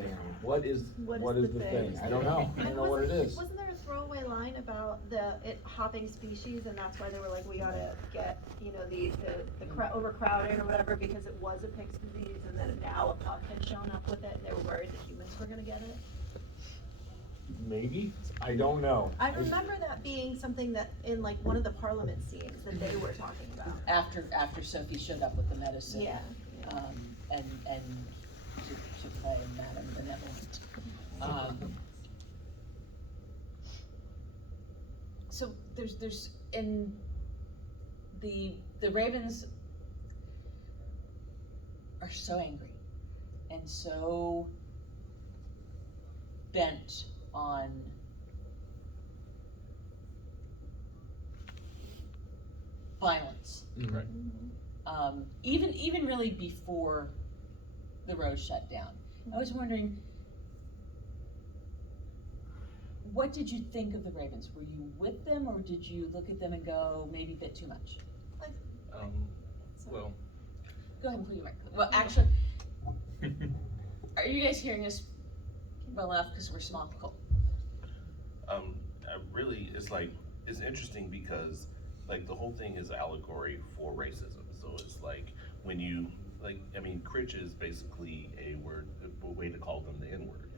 thing. What is the thing? I don't know. I don't know what it is. Wasn't there a throwaway line about it hopping species, and that's why they were like, we gotta get, you know, the overcrowding or whatever, because it was a pig's disease, and then now a pup had shown up with it, and they were worried that humans were gonna get it? Maybe? I don't know. I remember that being something that in like one of the parliament scenes that they were talking about. After Sophie showed up with the medicine. Yeah. And to play Madam Benevolent. So there's in the Ravens are so angry and so bent on violence. Right. Even really before the road shut down. I was wondering, what did you think of the Ravens? Were you with them, or did you look at them and go, maybe a bit too much? Well. Go ahead and put your microphone. Well, actually, are you guys hearing us well enough because we're small? Cool. Really, it's interesting because like the whole thing is allegory for racism. So it's like when you critch is basically a way to call them the N-word,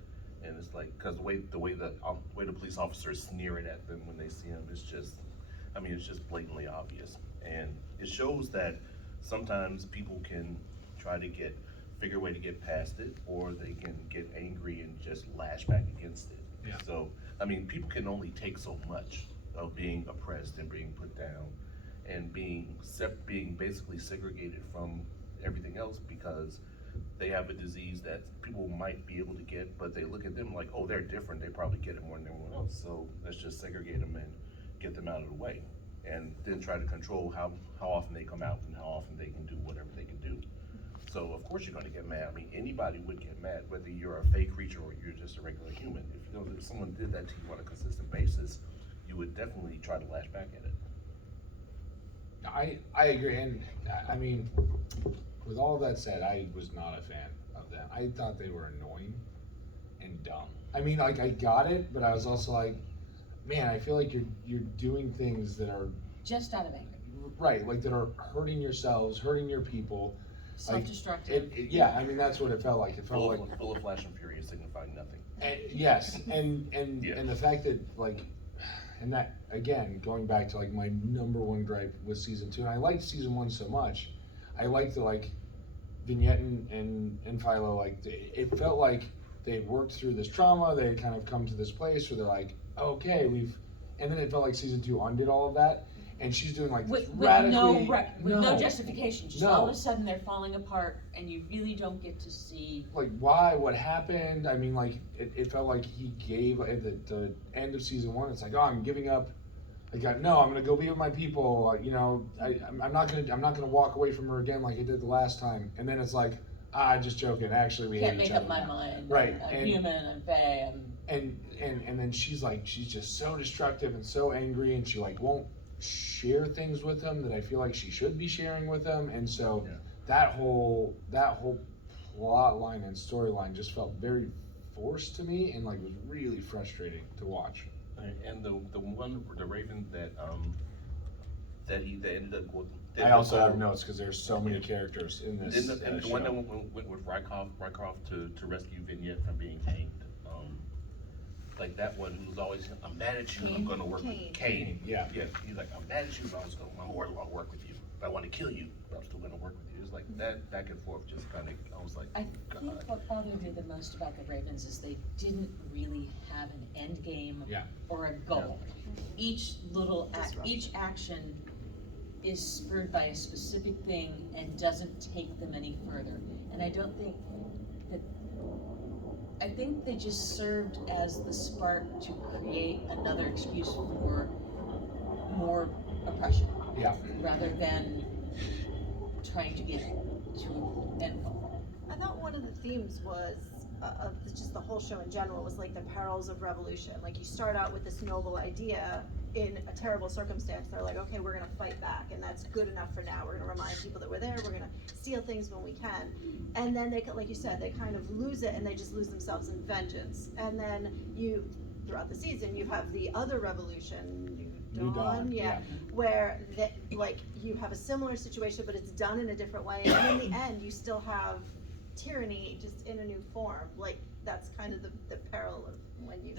and it's like because the way the police officers sneering at them when they see them is just, it's just blatantly obvious, and it shows that sometimes people can try to figure a way to get past it, or they can get angry and just lash back against it. Yeah. So people can only take so much of being oppressed and being put down and being basically segregated from everything else because they have a disease that people might be able to get, but they look at them like, oh, they're different, they probably get it more than everyone else, so let's just segregate them and get them out of the way, and then try to control how often they come out and how often they can do whatever they can do. So of course you're going to get mad. Anybody would get mad, whether you're a fake creature or you're just a regular human. If someone did that to you on a consistent basis, you would definitely try to lash back at it. I agree, and with all that said, I was not a fan of them. I thought they were annoying and dumb. I got it, but I was also like, man, I feel like you're doing things that are Just out of anger. right, like that are hurting yourselves, hurting your people. Self-destructive. That's what it felt like. It felt Full of flash and fury signifying nothing. And, yes, and Yeah. and the fact that and that again going back to my number one gripe with season 2, and I liked season 1 so much. I liked the Vignette and Philo. It felt like they had worked through this trauma. They had kind of come to this place where they're like, okay, and then it felt like season 2 undid all of that. And she's doing this radically with no justification. Just all of a sudden they're falling apart, and you really don't get to see why, what happened. It felt like he gave at the end of season 1. It's like, oh, I'm giving up. I'm gonna go be with my people. I'm not gonna walk away from her again like I did the last time. And then it's like, just joking. Actually, we can't hate each make other up my now. mind. Right. I'm human. I'm fae. And then she's just so destructive and so angry, and she won't share things with him that I feel like she should be sharing with him, and so that whole plot line and storyline just felt very forced to me, and was really frustrating to watch. And the Raven that ended up with. I also have notes because there's so many characters in this. And the one that went with Rycroft to rescue Vignette from being hanged. That one who was always, I'm mad at you, I'm gonna work with you. Kane. Yeah. He's like, I'm mad at you, but I'm gonna work with you. If I want to kill you, but I'm still gonna work with you. It's like that back and forth just kind of, I was like, I think what bothered me the most about the Ravens is they didn't really have an end game or a goal. Each each action is spurred by a specific thing and doesn't take them any further. And I think they just served as the spark to create another excuse for more oppression. Yeah. Rather than trying to get to an end goal. I thought one of the themes was just the whole show in general was like the perils of revolution. Like you start out with this noble idea in a terrible circumstance. They're like, okay, we're gonna fight back, and that's good enough for now. We're gonna remind people that we're there. We're gonna steal things when we can, and then they, like you said, they kind of lose it, and they just lose themselves in vengeance. And then throughout the season, you have the other revolution, New Dawn, yeah. where like you have a similar situation, but it's done in a different way. And in the end, you still have tyranny, just in a new form. Like that's kind of the peril of when you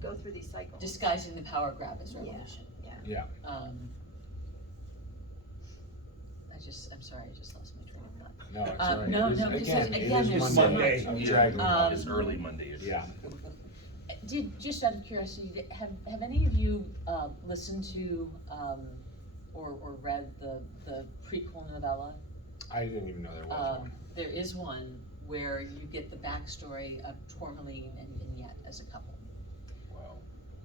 go through these cycles. Disguising the power grab as revolution. Yeah. I'm sorry, I just lost my train of thought. No, it's all right. No, It is- no, because again, again, it is there's Monday so of much. DragonCon. It's early Monday-ish. Yeah. Just out of curiosity, have any of you listened to or read the prequel novella? I didn't even know there was one. There is one where you get the backstory of Tourmaline and Vignette as a couple, Wow.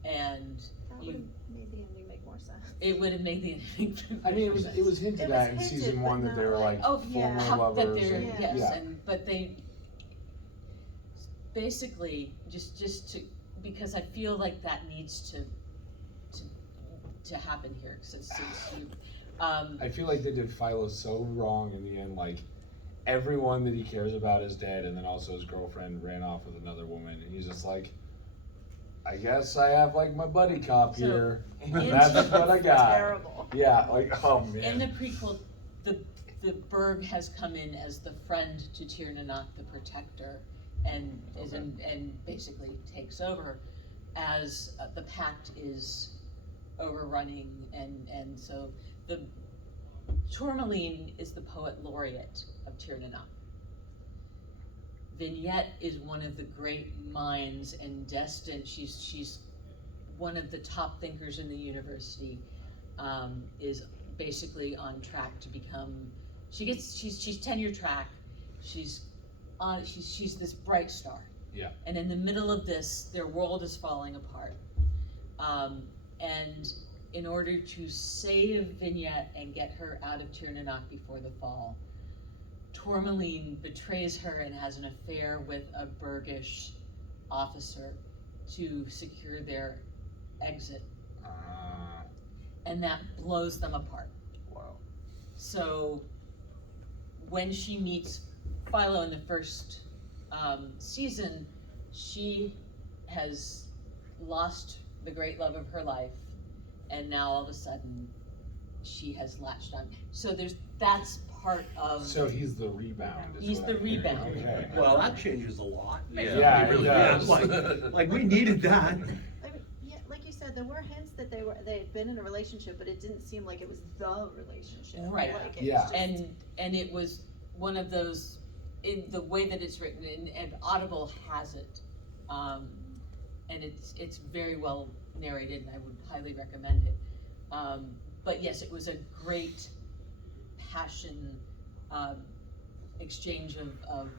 and That would have made the ending make more sense. it would have made the ending. I mean, it was hinted It was at in hinted, season but one that not they were like Oh, yeah. former that lovers. they're, and- yes, yeah. but they basically just to, because I feel like that needs to happen here, since you, I feel like they did Philo so wrong in the end. Like everyone that he cares about is dead, and then also his girlfriend ran off with another woman, and he's just like, I guess I have like my buddy cop So, here. in- That's what I got. Terrible. Yeah, like oh man. in the prequel, the Berg has come in as the friend to Tir Nanak, the protector, and is Okay. and basically takes over as the pact is overrunning, and so the Tourmaline is the poet laureate of Tir Nanak. Vignette is one of the great minds and destined. She's one of the top thinkers in the university. Is basically on track to become. She's tenure track. She's this bright star. Yeah. And in the middle of this, their world is falling apart. And in order to save Vignette and get her out of Tir Nanak before the fall, Tourmaline betrays her and has an affair with a Bergish officer to secure their exit, and that blows them apart. Wow. So when she meets Philo in the first season, she has lost the great love of her life, and now all of a sudden she has latched on. So that's part of. So he's the rebound. is He's what the I'm hearing. rebound. Okay. Well, that changes a lot. Yeah, it really it Yeah, does. like we needed that. I mean, yeah, like you said, there were hints that they had been in a relationship, but it didn't seem like it was the relationship. Right. Like, it Yeah. was just- And it was one of those, in the way that it's written, and Audible has it, and it's very well narrated, and I would highly recommend it. But yes, it was a great passion exchange of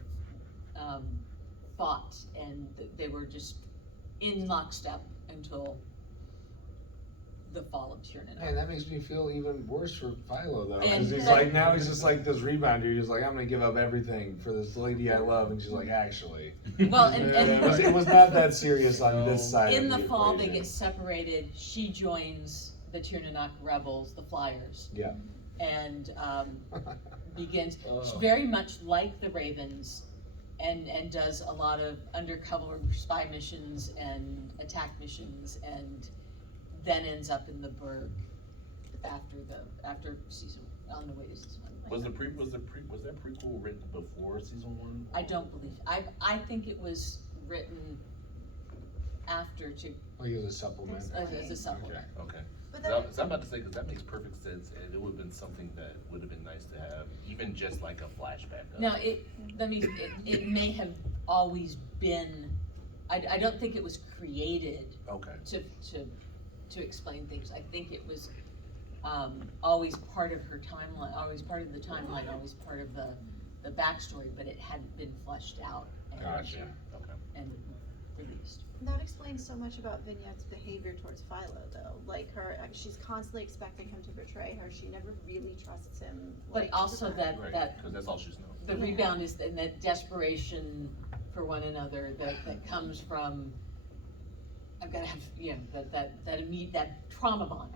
thought, and they were just in lockstep until the fall of Tir Nanak. Man, that makes me feel even worse for Philo though. And- Cause he's like, now he's just like this rebounder. He's like, I'm gonna give up everything for this lady I love, and she's like, actually. Well, it was not that serious on this side. In of the fall, they equation. get separated. She joins the Tir Nanak rebels, the Flyers. Yeah. And begins Oh. very much like the Ravens, and does a lot of undercover spy missions and attack missions, and then ends up in the Berg after season, on the way to season 1. Was that prequel written before season 1? I don't believe. I think it was written after to Like as a supplement. as a supplement. Okay. But So that, I'm about to say, because that makes perfect sense, and it would have been something that would have been nice to have, even just like a flashback of. Now, it may have always been, I don't think it was created Okay. to explain things. I think it was always part of her timeline, always part of the timeline, always part of the backstory, but it hadn't been fleshed out Gotcha. Okay. and released. that explains so much about Vignette's behavior towards Philo, though. Like she's constantly expecting him to betray her. She never really trusts him. But like, also to the- that Right, because that's all she's known. the Yeah. rebound is in that desperation for one another that comes from, I've gotta have, that trauma bond.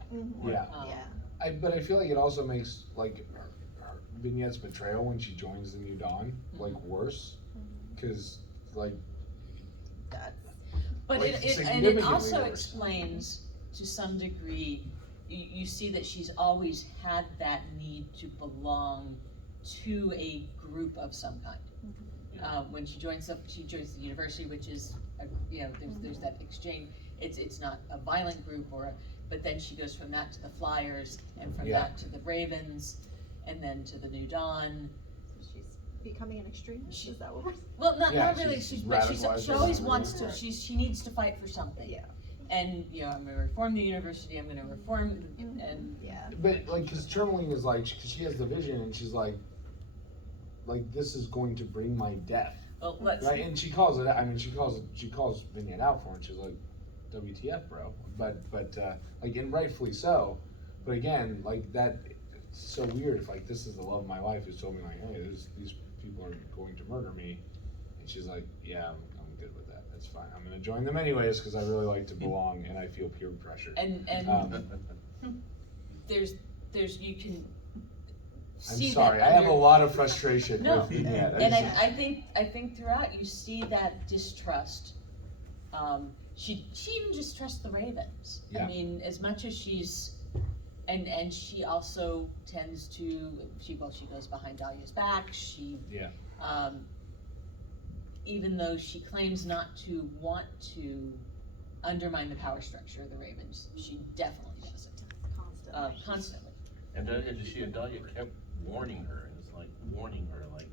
Yeah. Um, But I feel like it also makes like her Vignette's betrayal when she joins the New Dawn like worse, because like That's, But Like, and it significantly also worse. explains, to some degree, you see that she's always had that need to belong to a group of some kind. When she joins the university, which is, there's that exchange, it's not a violent group but then she goes from that to the Flyers, and from Yeah. that to the Ravens, and then to the New Dawn. so she's becoming an extremist, is that what we're saying? Well, not Yeah, really, she's but radicalized she always herself. wants to, she needs to fight for something. Yeah. And, I'm gonna reform the university, I'm gonna reform, and, Yeah. But like, because Tourmaline is like, because she has the vision, and she's like, this is going to bring my death, well, let's, right? And she calls it. I mean, she calls Vignette out for it. She's like, "WTF, bro?" But like, and rightfully so. But again, like that, it's so weird. If like this is the love of my life who's told me like, "Hey, these people are going to murder me," and she's like, "Yeah, I'm good with that. That's fine. I'm gonna join them anyways because I really like to belong and I feel peer pressure." and, there's, you can I'm see sorry, that I have a under- lot of frustration No, with Vignette. and I think throughout you see that distrust. She even distrusts the Ravens. I Yeah. mean, as much as she's, and she also tends to, she goes behind Dahlia's back, Yeah. Even though she claims not to want to undermine the power structure of the Ravens, she definitely does it, constantly. And Dahlia kept warning her, and it's like warning her, like,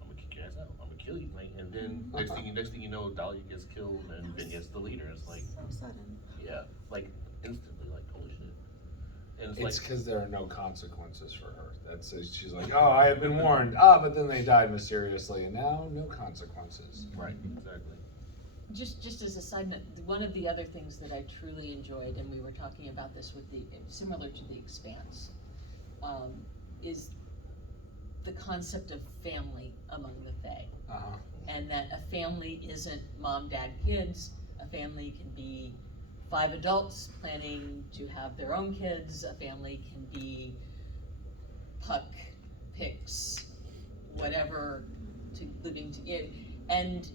I'm gonna kick your ass out, I'm gonna kill you, like, and then next thing you know, Dahlia gets killed, and Vignette's the leader. It's like, So sudden. yeah, like instantly, like, holy shit. And it's It's like, because there are no consequences for her. She's like, oh, I have been warned. Ah, but then they died mysteriously, and now no consequences. right, exactly. Just as a side note, one of the other things that I truly enjoyed, and we were talking about this with similar to The Expanse, is the concept of family among the Fae. Uh-huh. And that a family isn't mom, dad, kids. A family can be 5 adults planning to have their own kids. A family can be Puck, Pix, whatever, living together. And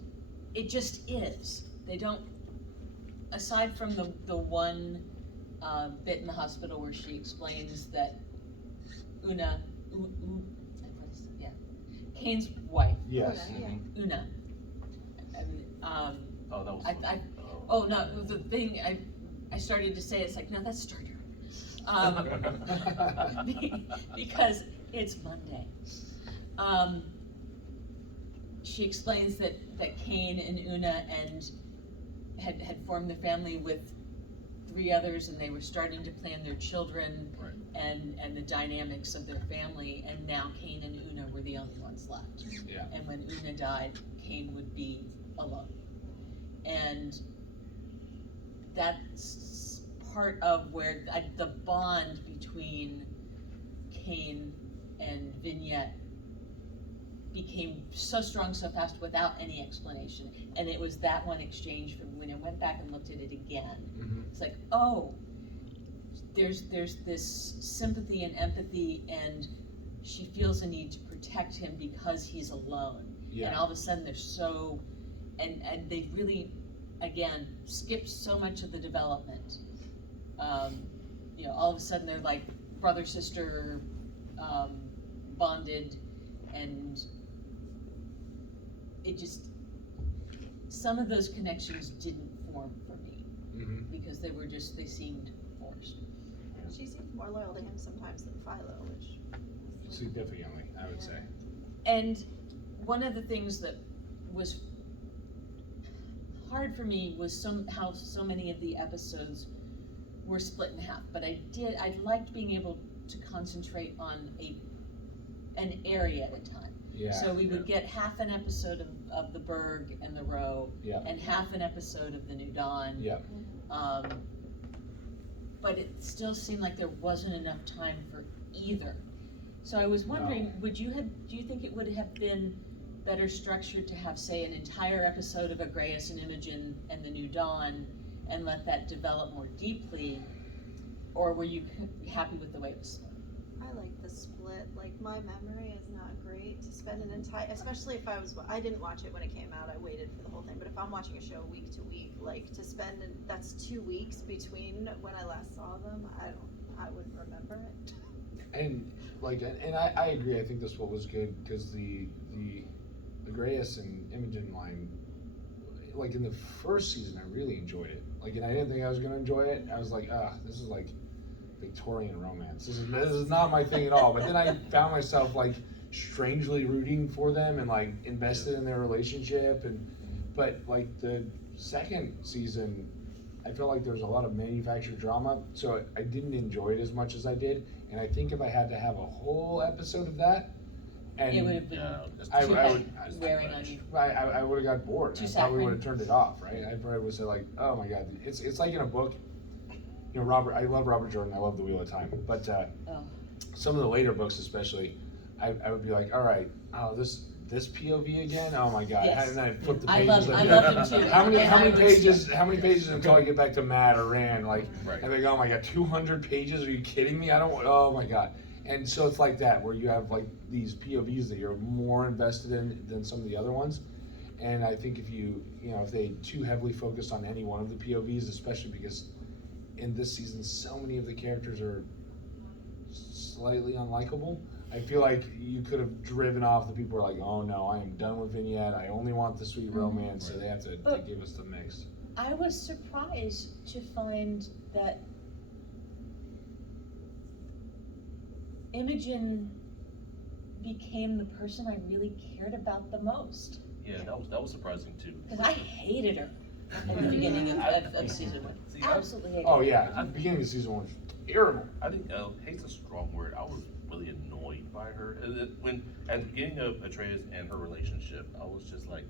it just is. They don't, aside from the one bit in the hospital where she explains that Kane's wife, Yes. Yeah. Una. I mean, Oh, that was. oh no, the thing I started to say, it's like, no, that's Star Trek. Because it's Monday. She explains that Kane and Una had formed the family with 3 others, and they were starting to plan their children, Right. and the dynamics of their family, and now Kane and Una were the only ones left. Yeah. And when Una died, Kane would be alone. And that's part of where the bond between Kane and Vignette became so strong so fast without any explanation. And it was that one exchange from when I went back and looked at it again. Mm-hmm. It's like, oh, there's this sympathy and empathy, and she feels a need to protect him because he's alone. Yeah. And all of a sudden they're so, and they really, again, skipped so much of the development. All of a sudden they're like brother, sister, bonded, and it just, some of those connections didn't form for me, Mm-hmm. because they seemed forced. She seems more loyal to him sometimes than Philo, which. Significantly, I would say. And one of the things that was hard for me was how so many of the episodes were split in half, but I liked being able to concentrate on an area at a time. Yeah. So we would get half an episode of the Berg and the Row, Yeah. and half an episode of the New Dawn. Yeah. But it still seemed like there wasn't enough time for either. So I was wondering, No. do you think it would have been better structured to have, say, an entire episode of Agreus and Imogen and the New Dawn and let that develop more deeply? Or were you happy with the way it was split? I like the split, like my memory is not great to spend an entire, especially if I didn't watch it when it came out, I waited for the whole thing, but if I'm watching a show week to week, like to spend, that's 2 weeks between when I last saw them, I wouldn't remember it. And like, and I agree. I think this one was good because the Agreus and Imogen line, like in the first season, I really enjoyed it. Like, and I didn't think I was gonna enjoy it. I was like, this is like Victorian romance. This is not my thing at all. But then I found myself like strangely rooting for them and like invested in their relationship. But like the second season, I felt like there was a lot of manufactured drama, so I didn't enjoy it as much as I did. And I think if I had to have a whole episode of that, and It would have been I too would- wearing on you. I would have got bored. Too I probably would saccharine. have turned it off, right? I probably would have said like, oh my god, it's like in a book. You know, I love Robert Jordan. I love The Wheel of Time, but Oh. some of the later books, especially, I would be like, all right, this POV again. Oh my god! Yes. And then I flip the I pages. love and him too. How many And I would pages? skip. How many pages until I get back to Matt or Rand? Like, Right. and they go, oh my god, 200 pages? Are you kidding me? I don't. Oh my god! And so it's like that, where you have like these POVs that you're more invested in than some of the other ones. And I think if if they too heavily focus on any one of the POVs, especially because in this season so many of the characters are slightly unlikable, I feel like you could have driven off the people who are like, oh no, I am done with Vignette. I only want the sweet romance, so they have to But- give us the mix. I was surprised to find that Imogen became the person I really cared about the most. Yeah, that was surprising too. Because I hated her at the beginning of season 1. See, Absolutely hated her. Oh yeah, the beginning of season 1 was terrible. I think hate's a strong word. I was really annoyed by her. When at the beginning of Atreus and her relationship, I was just like,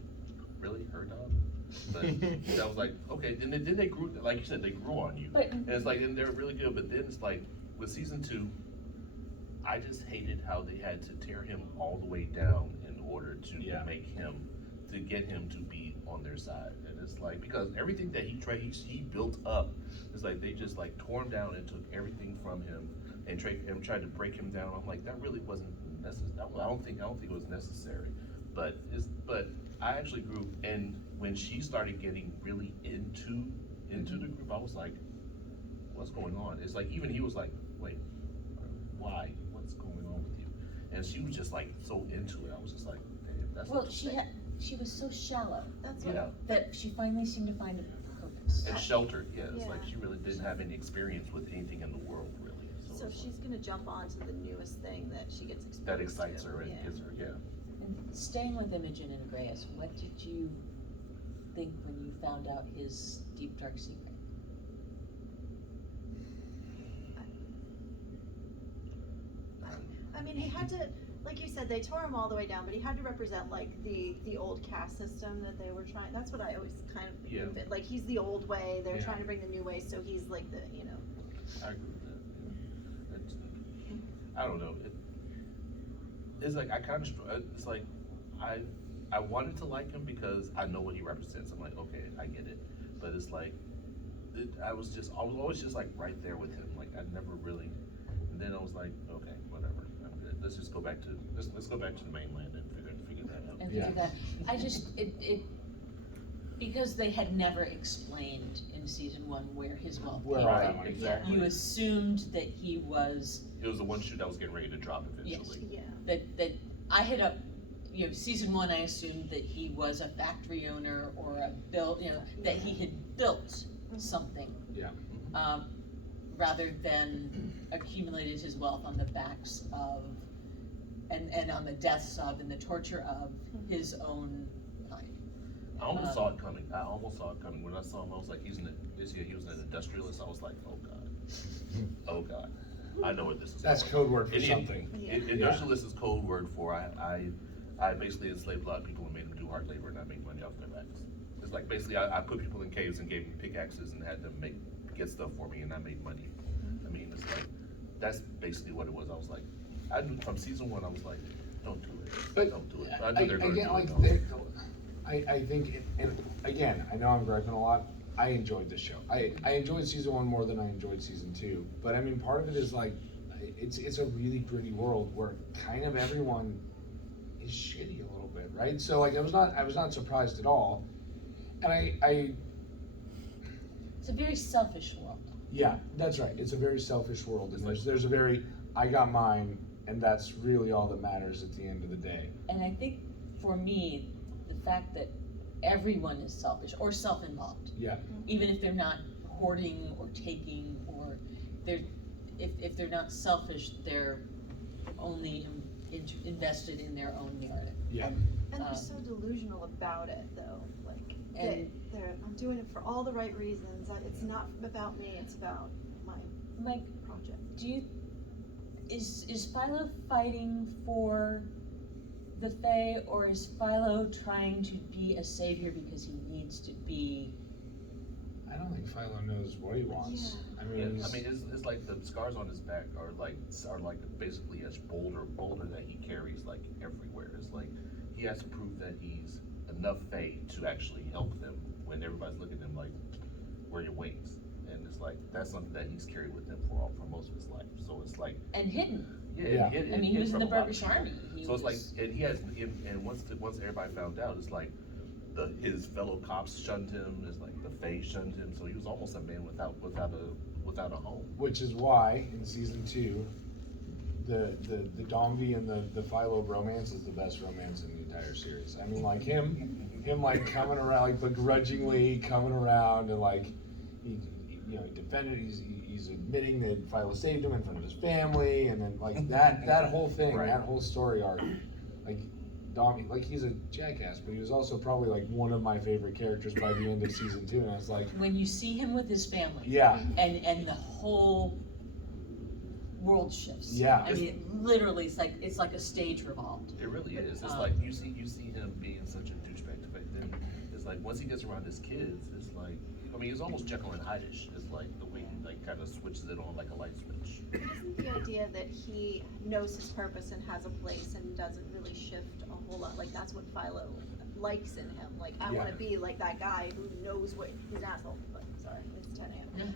really, her dog? But I was like, okay. And then they grew, like you said, they grew on you. But- And it's like, and they're really good. But then it's like with season 2, I just hated how they had to tear him all the way down in order to get him to be on their side. And it's like, because everything that he built up, it's like they just like tore him down and took everything from him and tried to break him down. I'm like, that really wasn't necessary. I don't think it was necessary. But I actually grew, and when she started getting really into the group, I was like, what's going on? It's like, even he was like, wait, why? What's going on with you? And she was just like so into it. I was just like, damn, that's Well, interesting. she was so shallow That's what, Yeah. that she finally seemed to find a purpose. And sheltered, yeah. It's like Yeah. she really didn't have any experience with anything in the world, really. so it's she's gonna jump onto the newest thing that she gets exposed to. that excites her and gets her, yeah. And staying with Imogen and Agreus, what did you think when you found out his deep, dark secret? I mean, he had to, like you said, they tore him all the way down, but he had to represent like the old caste system that they were trying, that's what I always kind of, Yeah. like, he's the old way, they're Yeah. trying to bring the new way, so he's like the, I agree with that. Yeah. I don't know. It's like it's like I wanted to like him because I know what he represents. I'm like, okay, I get it. But it's like I was always just like right there with him. Like I never really. And then I was like, okay, whatever. I'm good. Let's just go back to let's go back to the mainland and figure that out. And Yeah. figure that, I just, because they had never explained in season 1 where his wealth Where came all that from. money Exactly. You assumed that he was, It was the one shoe that was getting ready to drop eventually. yeah. that I hit up, season 1, I assumed that he was a factory owner or that he had built something. Yeah. Rather than accumulated his wealth on the backs of, and on the deaths of and the torture of his own kind. I almost saw it coming. When I saw him, I was like, he was an industrialist. I was like, oh God. Oh God. I know what this is. That's going. code word for And something. Industrialist is code word for I basically enslaved a lot of people and made them do hard labor and I made money off their backs. It's like basically I put people in caves and gave them pickaxes and had them get stuff for me and I made money. I mean, it's like, that's basically what it was. I was like, I knew from season 1, I was like, Don't do it. But Don't do it. I, I know they're gonna again, do like, it though. I think, and again, I know I'm griping a lot. I enjoyed this show. I enjoyed season 1 more than I enjoyed season 2. But I mean, part of it is like, it's a really gritty world where kind of everyone is shitty a little bit, right? So like, I was not surprised at all. And It's a very selfish world. yeah, that's right. It's a very selfish world, and there's a very, I got mine, and that's really all that matters at the end of the day. And I think for me, the fact that everyone is selfish or self-involved, Yeah, even if they're not hoarding or taking, or if they're not selfish, they're only invested in their own narrative. yeah. And they're so delusional about it, though. Like, And- I'm doing it for all the right reasons. It's not about me. It's about my Mike, project. is Philo fighting for the Fae, or is Philo trying to be a savior because he needs to be? I don't think Philo knows what he wants. Yeah. I mean, Yeah, I mean, it's like the scars on his back are like basically a boulder that he carries like everywhere. It's like he has to prove that he's enough Fae to actually help them when everybody's looking at him like, where are your wings? And it's like that's something that he's carried with him for most of his life. So it's like, And hidden. Yeah. I mean, he was in the Burkish army. So it's like, and he has, and once everybody found out, it's like his fellow cops shunned him. It's like the Fae shunned him. So he was almost a man without a home. which is why in season 2, the Domvi and the Philo romance is the best romance in the entire series. I mean, like him like coming around, like begrudgingly coming around, and like he defended. He's admitting that Philo saved him in front of his family, and then like that whole thing, Right. that whole story arc, like Domvi, like he's a jackass, but he was also probably like one of my favorite characters by the end of season 2, and I was like, When you see him with his family. yeah, And the whole world shifts. Yeah. I mean, it literally, it's like a stage revolved. It really is. It's like you see him being such a douchebag, but then it's like once he gets around his kids, it's like, I mean, it's almost Jekyll and Hyde-ish. It's like the way he like kind of switches it on like a light switch. Isn't the idea that he knows his purpose and has a place and doesn't really shift a whole lot? Like, that's what Philo likes in him. Like, I want to be like that guy who knows what he's an asshole. But sorry, it's 10 a.m.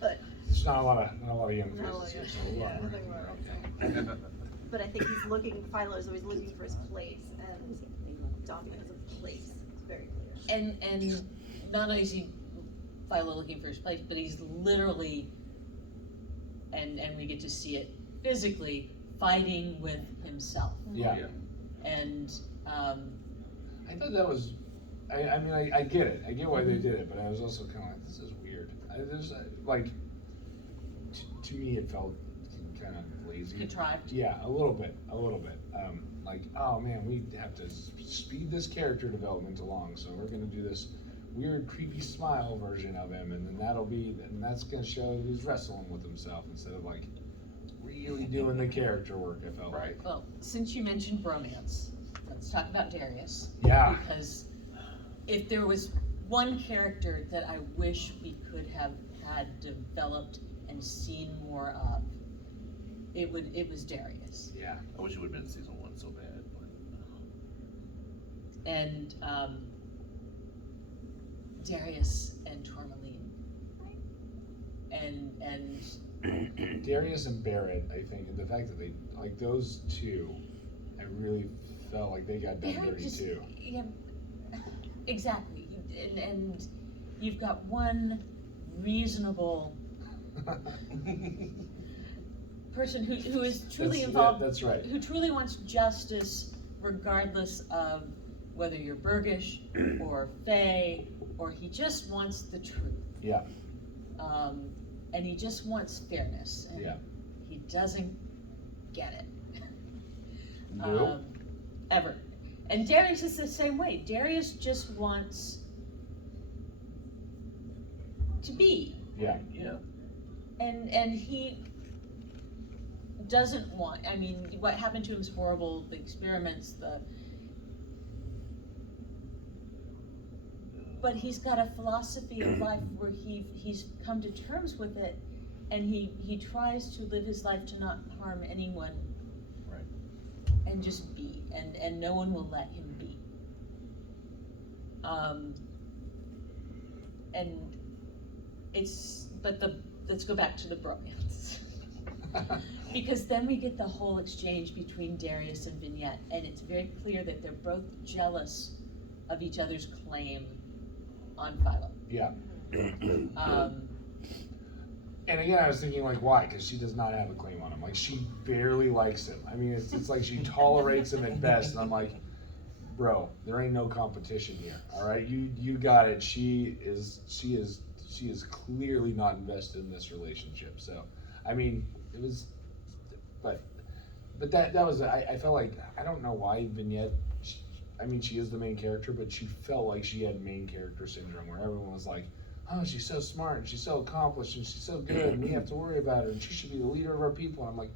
But there's not a lot of young no, faces here, so yeah, we'll let nothing her- wrong. But I think Philo's always looking for his place, and Dobby has a place. It's very clear. And not only is he Philo looking for his place, but he's literally, and we get to see it physically, fighting with himself. Yeah. And I thought that was, I mean, I get it. I get why they did it, but I was also kind of like, this is weird. There's like, to me, it felt kind of lazy. contrived. Yeah, a little bit. Like, oh man, we have to speed this character development along, so we're gonna do this weird, creepy smile version of him, and then that's gonna show he's wrestling with himself instead of like really doing the character work. I felt like. Well, since you mentioned bromance, let's talk about Darius. Yeah. Because if there was one character that I wish we could have had developed and seen more of, it was Darius. Yeah. I wish it would have been season 1 so bad. But And Darius and Tourmaline. And Darius and Barrett, I think, and the fact that they like those two, I really felt like they got done they're dirty just, too. yeah, exactly. And you've got one reasonable person who is truly involved. That's right. Who truly wants justice, regardless of whether you're Burgish or Fae, or he just wants the truth. Yeah. And he just wants fairness. And Yeah. he doesn't get it. Nope. Ever. And Darius is the same way. Darius just wants to be. Yeah. yeah, And he doesn't want, I mean, what happened to him is horrible, the experiments, but he's got a philosophy of life where he's come to terms with it, and he tries to live his life to not harm anyone. right. and just be, and no one will let him be. And let's go back to the bromance. Because then we get the whole exchange between Darius and Vignette, and it's very clear that they're both jealous of each other's claim on Philo. Yeah. Um, And again, I was thinking, like, why? Because she does not have a claim on him. Like, she barely likes him. I mean, it's like she tolerates him at best. And I'm like, bro, there ain't no competition here. All right, you got it. She is clearly not invested in this relationship. So, I mean, it was, but that was I felt like, I don't know why Vignette. I mean, she is the main character, but she felt like she had main character syndrome, where everyone was like, oh, she's so smart, and she's so accomplished, and she's so good, and we have to worry about her, and she should be the leader of our people. And I'm like,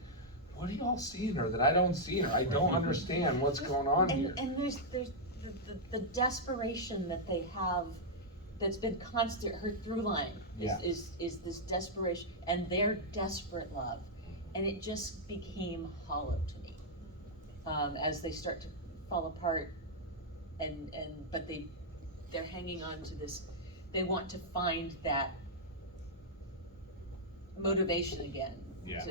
what are y'all see in her that I don't see in her? I don't understand what's going on here. and there's the desperation that they have, that's been constant. Her through line is this desperation and their desperate love, and it just became hollow to me as they start to fall apart, but they're hanging on to this. They want to find that motivation again. Yeah.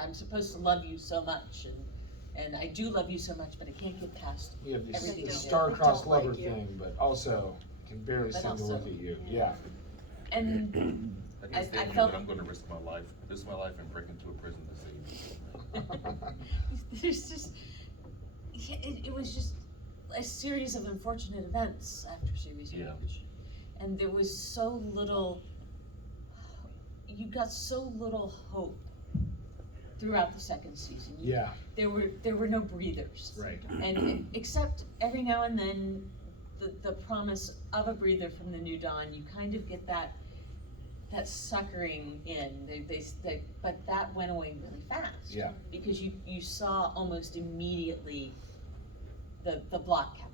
I'm supposed to love you so much, and I do love you so much, but I can't get past We have this everything. star-crossed Don't like lover you. thing, but also can barely But stand to also- look at you. Yeah. And I can't stand you, felt- but I'm gonna risk my life and break into a prison to save you. there's just, it was just a series of unfortunate events after series of Yeah. and there was so little, you got so little hope throughout the second season. Yeah. There were no breathers. Right. And except every now and then, the promise of a breather from the New Dawn, you kind of get that suckering in. But that went away really fast. Yeah. Because you saw almost immediately the block captain.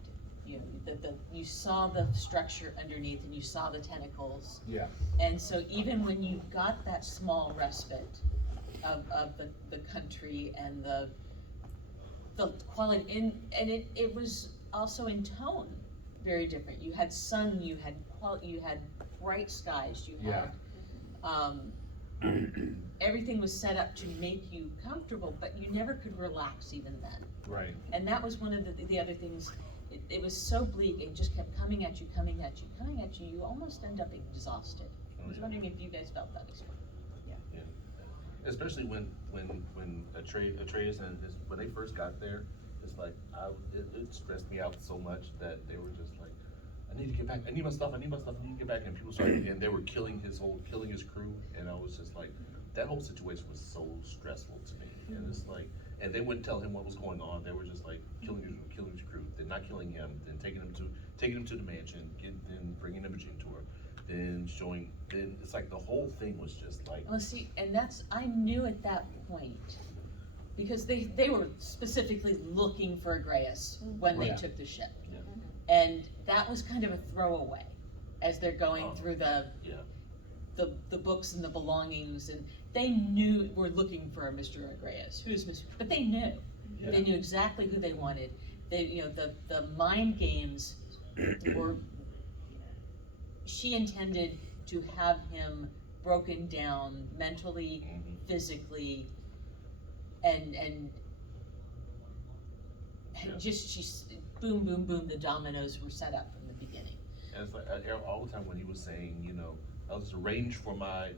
You saw the structure underneath, and you saw the tentacles. Yeah. And so even when you got that small respite of the country and the quality, and it was also in tone very different. You had sun, you had bright skies, you had everything was set up to make you comfortable, but you never could relax even then. Right. And that was one of the other things. It was so bleak, it just kept coming at you. You almost end up exhausted. I was wondering if you guys felt that as well. Especially when Atreus and when they first got there, it's like it stressed me out so much that they were just like, I need to get back. I need my stuff. I need to get back. And people started, and they were killing his crew. And I was just like, that whole situation was so stressful to me. And it's like, and they wouldn't tell him what was going on. They were just like killing his crew, then not killing him, then taking him to the mansion, then bringing Imogen to her, then it's like the whole thing was just like. Well, see, and I knew at that point, because they were specifically looking for Agreus when they Right. took the ship. Yeah. And that was kind of a throwaway as they're going through the books and the belongings, and they knew we're looking for a Mr. Agreus. Who's Mr. But they knew. Yeah. They knew exactly who they wanted. The mind games were, she intended to have him broken down mentally, physically, and she's boom, boom, boom, the dominoes were set up from the beginning. And it's like all the time when he was saying, I was arranged for my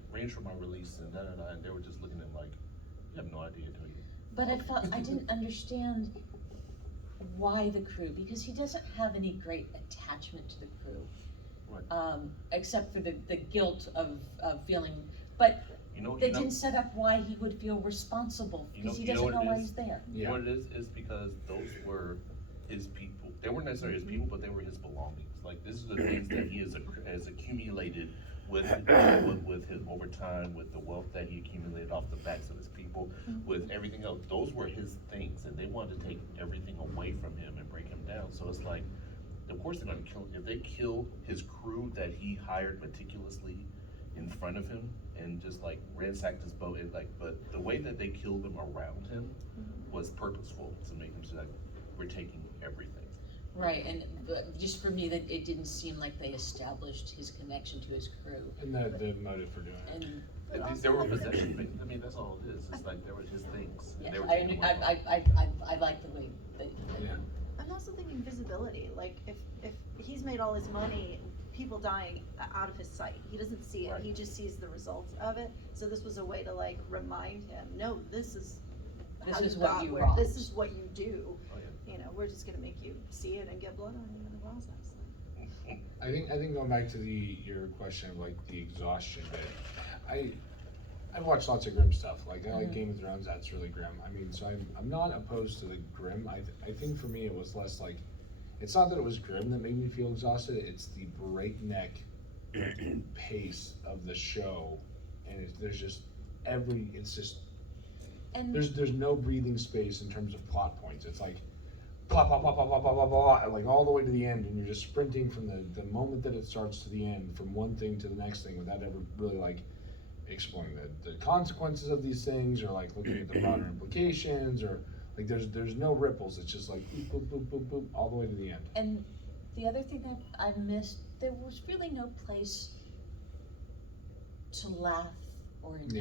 release and and they were just looking at him like, you have no idea, do you? But I didn't understand why the crew, because he doesn't have any great attachment to the crew. Right. Except for the guilt of feeling, but they You know- didn't set up why he would feel responsible, because he doesn't know why he's there. You know what it is? It's because those were his people. They weren't necessarily his people, but they were his belongings. Like, this is the things that he has accumulated with his over time, with the wealth that he accumulated off the backs of his people, with everything else. Those were his things, and they wanted to take everything away from him and break him down. So it's like, of course they're gonna kill him. If they kill his crew that he hired meticulously in front of him and just like ransacked his boat. And like, but the way that they killed him around him was purposeful to make him feel like we're taking everything. Right, and but just for me, that it didn't seem like they established his connection to his crew. And the motive for doing it. And They were possession. I mean, that's all it is. It's like they were his things. yeah, They were taking away from him. I like the way they. Yeah. I'm also thinking visibility, like if he's made all his money, people dying out of his sight, he doesn't see it, Right. he just sees the results of it, so this was a way to like remind him, no, this is This how is you what got you where, wrought. this is what you do, Oh, yeah. you know, we're just gonna make you see it and get blood on you in the process. I think going back to your question of like the exhaustion bit, I've watched lots of grim stuff. Like I like Game of Thrones. That's really grim. I mean, so I'm not opposed to the grim. I think for me it was less like, it's not that it was grim that made me feel exhausted. It's the breakneck pace of the show, and there's just And there's no breathing space in terms of plot points. It's like blah blah blah blah blah blah blah blah, like all the way to the end, and you're just sprinting from the moment that it starts to the end, from one thing to the next thing, without ever really like exploring the consequences of these things, or like looking at the broader implications, or like there's no ripples. It's just like boop boop boop boop boop all the way to the end. And the other thing that I missed, there was really no place to laugh or enjoy,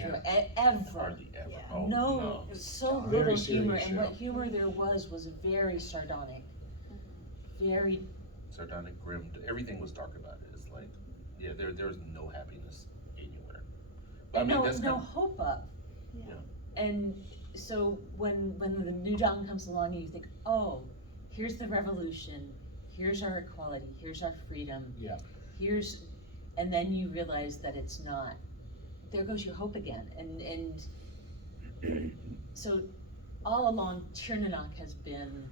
ever. Hardly ever. Yeah. Oh, No, so Very little humor, serious and what show. humor there was very sardonic, very, Sardonic, grim. Everything was dark about it. It's like, yeah, there was no happiness anywhere. But I and mean, that's no kind of, hope up. Yeah. And so when the new dawn comes along and you think, oh, here's the revolution, here's our equality, here's our freedom. Yeah. And then you realize that it's not, there goes your hope again. And so all along, Tiernanak has been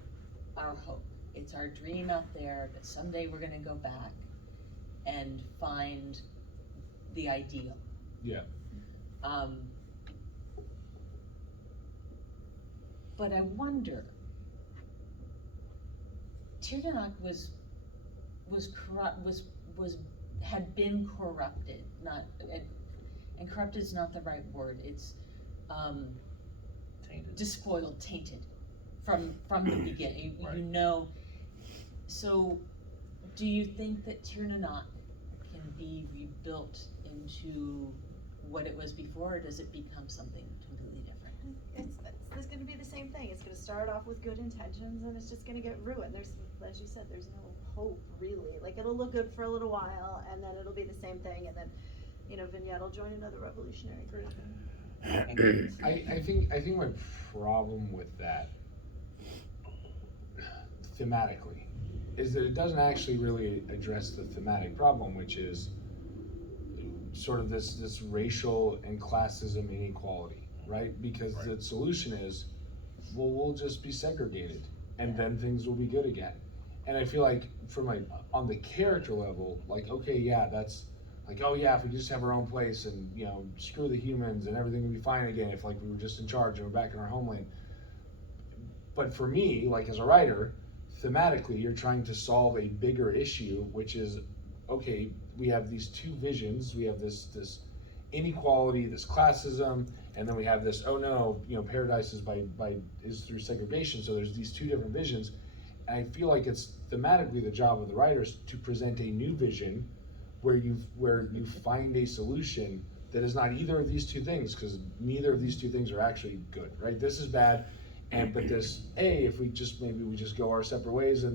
our hope. It's our dream out there that someday we're gonna go back and find the ideal. Yeah. But I wonder, Tiernanak had been corrupted, and corrupted is not the right word, it's, tainted. despoiled, tainted from the beginning, Right. you know. So, do you think that Tiernanak can be rebuilt into what it was before, or does it become something completely different? It's gonna be the same thing, it's gonna start off with good intentions, and it's just gonna get ruined, there's, as you said, there's no hope, really, like, it'll look good for a little while, and then it'll be the same thing, and then, you know, Vignette will join another revolutionary group. I think my problem with that thematically is that it doesn't actually really address the thematic problem, which is sort of this racial and classism inequality, right? Because Right. the solution is, well, we'll just be segregated, and then things will be good again. And I feel like from like on the character level, like, okay, yeah, that's like, oh yeah, if we just have our own place and, you know, screw the humans and everything will be fine again if like we were just in charge and we're back in our homeland. But for me, like as a writer, thematically, you're trying to solve a bigger issue, which is, okay, we have these two visions. We have this inequality, this classism, and then we have this, oh no, you know, paradise is is through segregation. So there's these two different visions. And I feel like it's thematically the job of the writers to present a new vision where you find a solution that is not either of these two things, because neither of these two things are actually good, right? This is bad, but this, hey, if we just go our separate ways,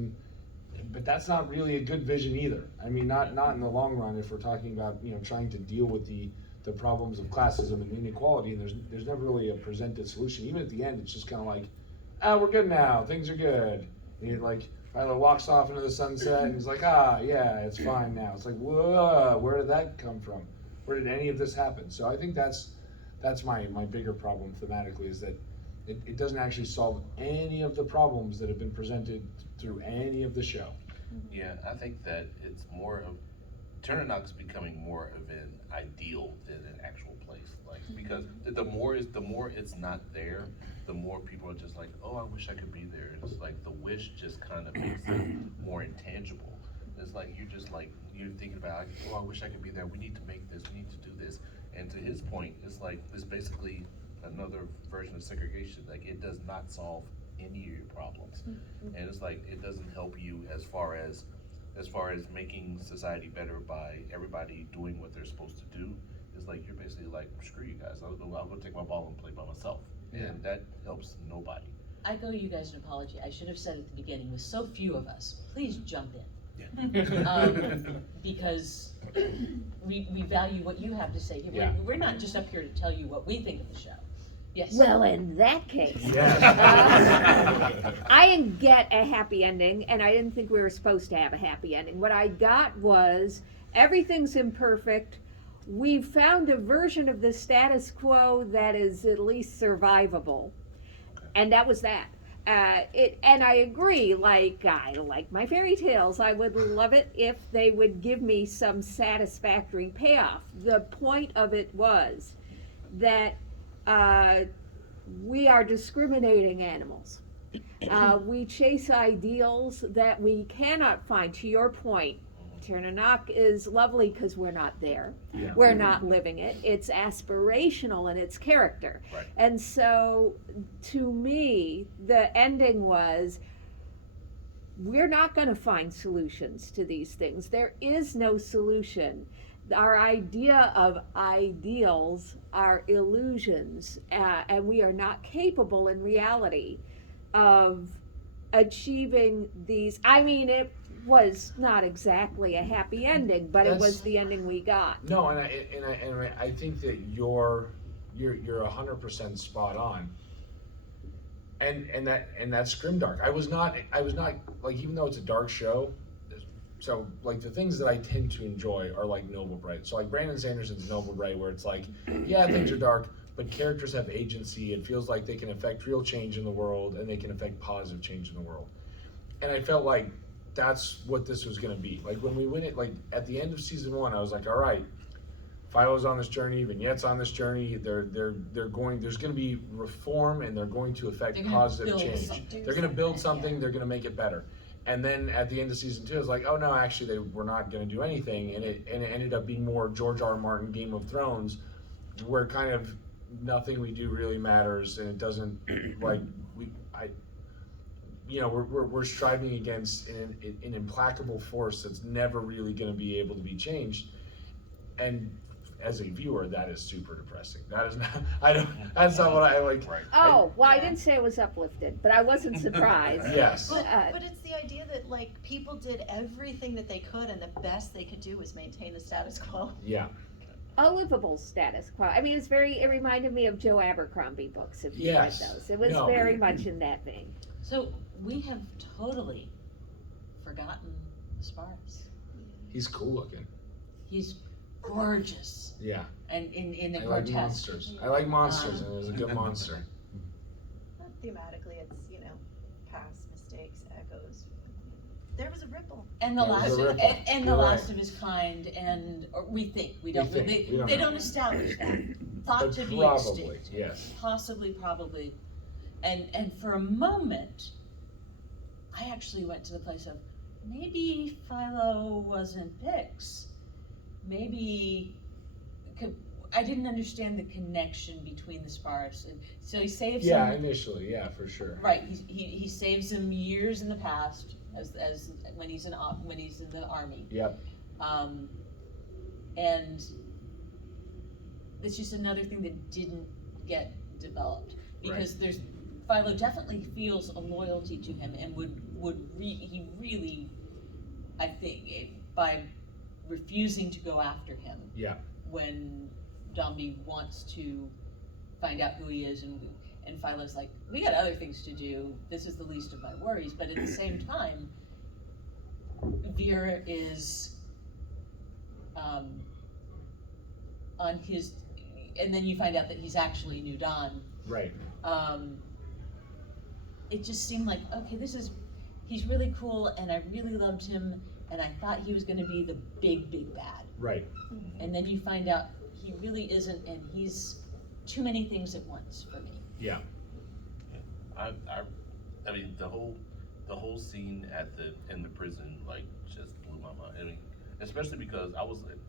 but that's not really a good vision either. I mean, not in the long run if we're talking about, you know, trying to deal with the problems of classism and inequality, and there's never really a presented solution. Even at the end, it's just kind of like, we're good now, things are good. And he like, Philo walks off into the sunset and he's like, yeah, it's fine now. It's like, whoa, where did that come from? Where did any of this happen? So I think that's my bigger problem thematically, is that it doesn't actually solve any of the problems that have been presented through any of the show. Yeah, I think that it's more of, Ternanok's becoming more of an ideal than an actual place. Like, because the more it's not there, the more people are just like, oh, I wish I could be there. And it's like the wish just kind of makes it more intangible. It's like you're just like you're thinking about, like, oh, I wish I could be there, we need to make this, we need to do this. And to his point, it's like, it's basically another version of segregation, like, it does not solve any of your problems. And it's like, it doesn't help you as far as making society better by everybody doing what they're supposed to do. It's like, you're basically like, screw you guys, I'll go take my ball and play by myself. Yeah. And that helps nobody. I owe you guys an apology. I should have said at the beginning, with so few of us, please jump in. Because we value what you have to say. We're not just up here to tell you what we think of the show. Yes. Well, in that case, Yeah. I didn't get a happy ending, and I didn't think we were supposed to have a happy ending. What I got was everything's imperfect. We've found a version of the status quo that is at least survivable, and that was that. And I agree. Like, I like my fairy tales. I would love it if they would give me some satisfactory payoff. The point of it was that we are discriminating animals. We chase ideals that we cannot find. To your point, Tiernanak is lovely because we're not there. Yeah. We're not living it. It's aspirational in its character. Right. And so, to me, the ending was, we're not going to find solutions to these things. There is no solution. Our idea of ideals are illusions, and we are not capable in reality of achieving these. I mean, it was not exactly a happy ending, but it was the ending we got. No, and I think that you're 100% spot on. And that's grimdark. I was not like, even though it's a dark show, so like the things that I tend to enjoy are like Noble Bright. So like Brandon Sanderson's Noble Bright, where it's like, yeah, things are dark, but characters have agency. It feels like they can affect real change in the world, and they can affect positive change in the world. And I felt like that's what this was going to be. Like when we went it, like at the end of season 1, I was like, all right, Philo's on this journey, Vignette's on this journey. There's going to be reform, and they're going to affect positive change. They're going to build something. They're going to make it better. And then at the end of season 2, it's like, oh no, actually they were not going to do anything, and it ended up being more George R. R. Martin Game of Thrones, where kind of nothing we do really matters, and it doesn't like we're striving against an implacable force that's never really going to be able to be changed. And as a viewer, that is super depressing. That is not. That's not what I like. Right. Oh, well, I didn't say it was uplifted, but I wasn't surprised. Yes. But it's the idea that like people did everything that they could, and the best they could do was maintain the status quo. Yeah. A livable status quo. I mean, it reminded me of Joe Abercrombie books, if you read those. It was very much in that vein. So we have totally forgotten the Sparas. He's cool looking. He's gorgeous. Yeah. And in a I like grotesque. monsters. I like monsters, and there's a good monster. Thematically, it's past mistakes, echoes. There was a ripple. And the There was last a of, ripple. and the You're last right. of his kind, or we think we don't. think. We don't They know. don't establish that. Thought But to be probably, extinct. yes. Possibly, probably, and for a moment, I actually went to the place of maybe Philo wasn't Pix. Maybe I didn't understand the connection between the Sparas, and so he saves Yeah, him. initially, yeah, for sure. Right, he saves him years in the past, as when he's in the army. Yep. And it's just another thing that didn't get developed, because Philo definitely feels a loyalty to him, and he really, I think, by refusing to go after him. Yeah. When Dombey wants to find out who he is, and Philo's like, we got other things to do, this is the least of my worries, but at the same time, Vera is on his, and then you find out that he's actually New Dawn. Right. It just seemed like, okay, he's really cool, and I really loved him, and I thought he was gonna be the big, big bad. Right. And then you find out he really isn't, and he's too many things at once for me. Yeah. I mean, the whole scene in the prison, like, just blew my mind. I mean, especially because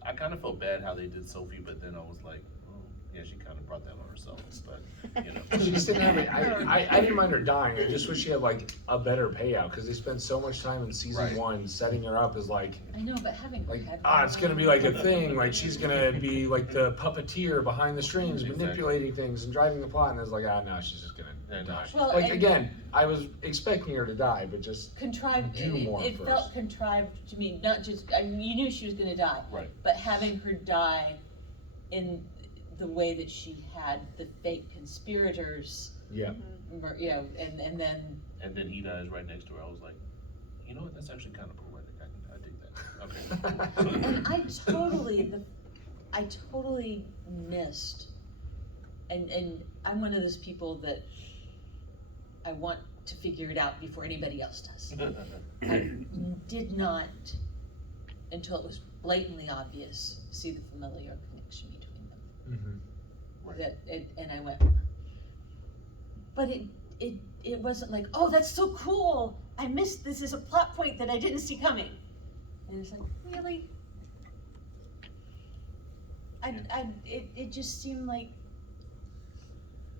I kind of felt bad how they did Sophie, but then I was like, oh, yeah, she kind of brought that on herself, but, you know. She's sitting there, I didn't mind her dying, I just wish she had like a better payout, cause they spent so much time in season Right. 1 setting her up as like, I know, but having. it's gonna be like a thing, like she's gonna be like the puppeteer behind the strings, Exactly. manipulating things and driving the plot, and it's like, no, she's just gonna And, die. Well, Like, and- again, I was expecting her to die, but just, Contrived, Do more it first. felt contrived to me, not just, I mean, you knew she was gonna die. Right. But having her die in the way that she had the fake conspirators, yeah. you know, and then, And then he dies right next to her. I was like, you know what? That's actually kind of poetic. I dig that. Okay. and I totally missed, and I'm one of those people that I want to figure it out before anybody else does. I did not, until it was blatantly obvious, see the familiar connection between them. Mhm. And I went, but it wasn't like, oh, that's so cool, I missed, this is a plot point that I didn't see coming. And it's like, really? It just seemed like,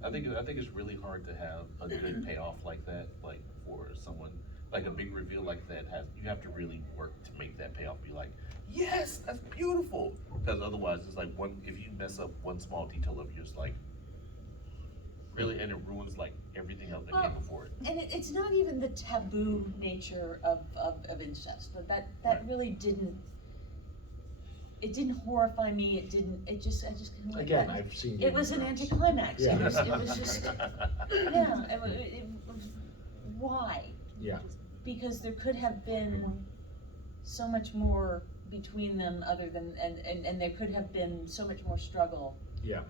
I think it's really hard to have a good payoff like that, like for someone, like a big reveal like that. You have to really work to make that payoff be like, yes, that's beautiful. Because otherwise, it's like if you mess up one small detail of yours, like really, and it ruins like everything else that came before it. and it's not even the taboo nature of incest, but that Right. really didn't. It didn't horrify me. I just kind of like Again, that. I've seen. It was an anticlimax. Yeah. It was just, yeah, it was, why? Yeah. Because there could have been so much more between them other than, and there could have been so much more struggle Yeah.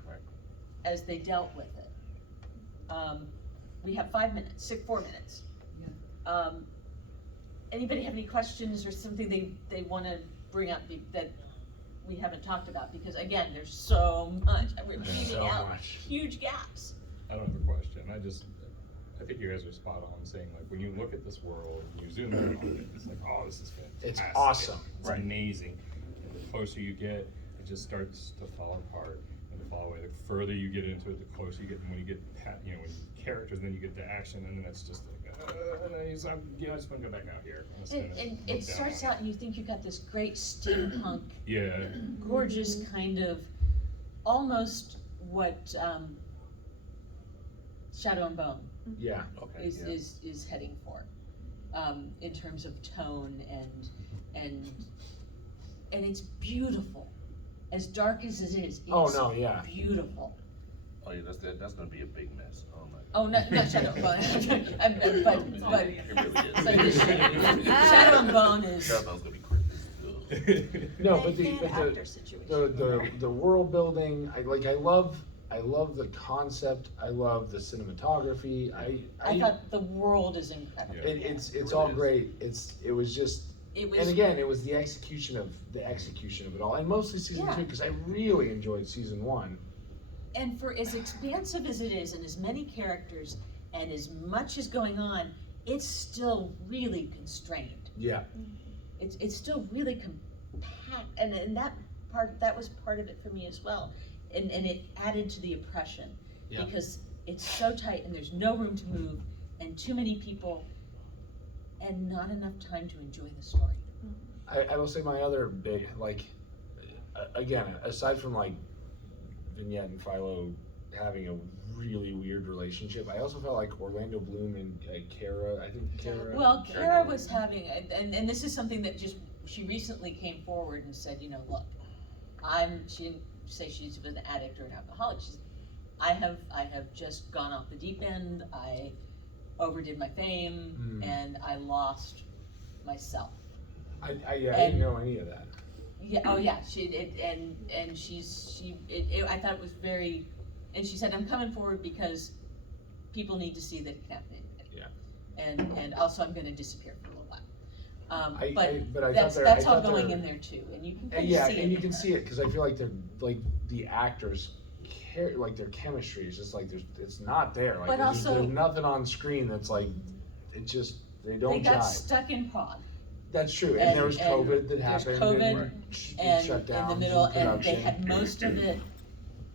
as they dealt with it. We have 4 minutes. Anybody have any questions or something they wanna bring up that we haven't talked about? Because again, there's so much, we're leaving So out much. huge gaps. I don't have a question. I think you guys are spot on saying, like, when you look at this world, you zoom in on it, it's like, oh, this is fantastic. It's awesome. It's amazing. And the closer you get, it just starts to fall apart and to fall away. The further you get into it, the closer you get. And when you get, when characters, then you get to action, and then it's just like, I just want to go back out here. I'm just gonna And look it down starts on out and you think you've got this great steampunk, Yeah. gorgeous kind of, almost what, Shadow and Bone Yeah. Okay. is heading for, in terms of tone and it's beautiful. As dark as it is, Oh, it's no, yeah. beautiful. Oh yeah, that's gonna be a big mess. Oh my. Oh, not Shadow and Bone, but It really but is. Shadow and Bone is, Shadow's gonna be creepy. No, but Fan actor situation. the world building, I love the concept, I love the cinematography, I thought the world is incredible. it's It all really is. great, it was just, It was. and again, it was the execution of it all, and mostly season Yeah. 2, because I really enjoyed season 1. And for as expansive as it is, and as many characters, and as much is going on, it's still really constrained. Yeah. It's still really compact, and that was part of it for me as well. And it added to the oppression, Yeah. because it's so tight and there's no room to move, and too many people, and not enough time to enjoy the story. I will say my other big, again, aside from Vignette and Philo having a really weird relationship, I also felt like Orlando Bloom and Kara, I think Kara. Well, Kara was having, and this is something that she recently came forward and said, look, she didn't say she was an addict or an alcoholic, I have just gone off the deep end, I overdid my fame, and I lost myself. I didn't know any of that. Yeah, oh yeah, I thought it was very, and she said, I'm coming forward because people need to see that it can happen. Yeah. And also I'm gonna disappear for a little while. But I That's, thought that's all they're- going in there too, and you can kind of Yeah, see it. and you in can her. see it, because I feel like they're, the actors, their chemistry is just it's not there. But also- there's nothing on screen that's they don't They got jive. stuck in Prague. That's true, and there was COVID that there's happened, COVID and shut down in the middle, and they production. had most of it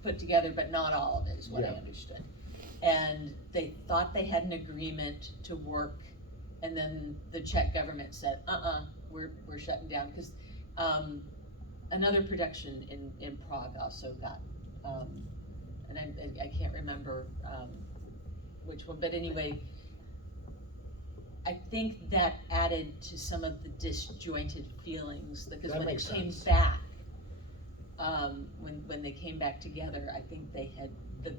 put together, but not all of it, is what I Yeah. understood. And they thought they had an agreement to work, and then the Czech government said, we're shutting down, because, another production in Prague also got, and I can't remember, which one, but anyway, I think that added to some of the disjointed feelings, because That when it makes came sense. back, when they came back together, I think they had,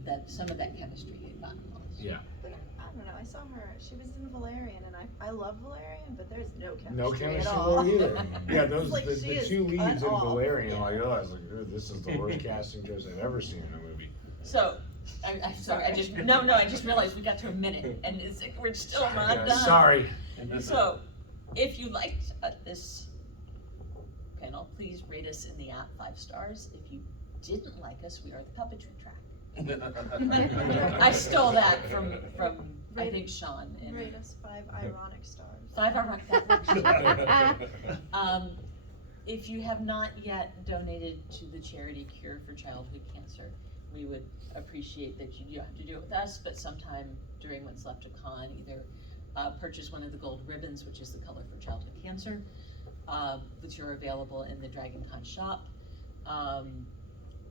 that some of that chemistry had gotten lost. Yeah, But I don't know, I saw her, she was in Valerian, and I love Valerian, but there's no chemistry no at chemistry all. there either. Yeah, those, Like, the she is two leads in cut off. Valerian, Yeah. like, oh, I was like, "Ugh, this is the worst casting choice I've ever seen in a movie. So, I'm sorry, I just realized we got to a minute, and we're still not done. Sorry. So, if you liked this panel, please rate us in the app 5 stars. If you didn't like us, we are the puppetry track. I stole that from I think Sean. And Rate us 5 ironic stars. 5 ironic. If you have not yet donated to the charity Cure for Childhood Cancer, we would appreciate that you don't have to do it with us, but sometime during what's left of con, either purchase one of the gold ribbons, which is the color for childhood cancer, which are available in the DragonCon shop.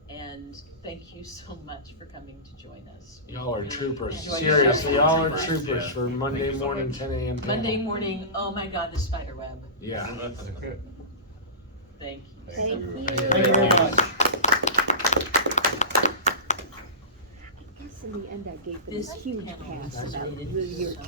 And thank you so much for coming to join us. We Y'all are really troopers. enjoyed Seriously, yourself. y'all are Troopers, troopers yeah. for Thank Monday you so morning, much. 10 a.m. panel. Monday morning, oh my God, the spider web. Yeah. Thank you. Thank so you. much. Thank you very much. I guess in the end I gave them This a huge panel pass was about rated the year so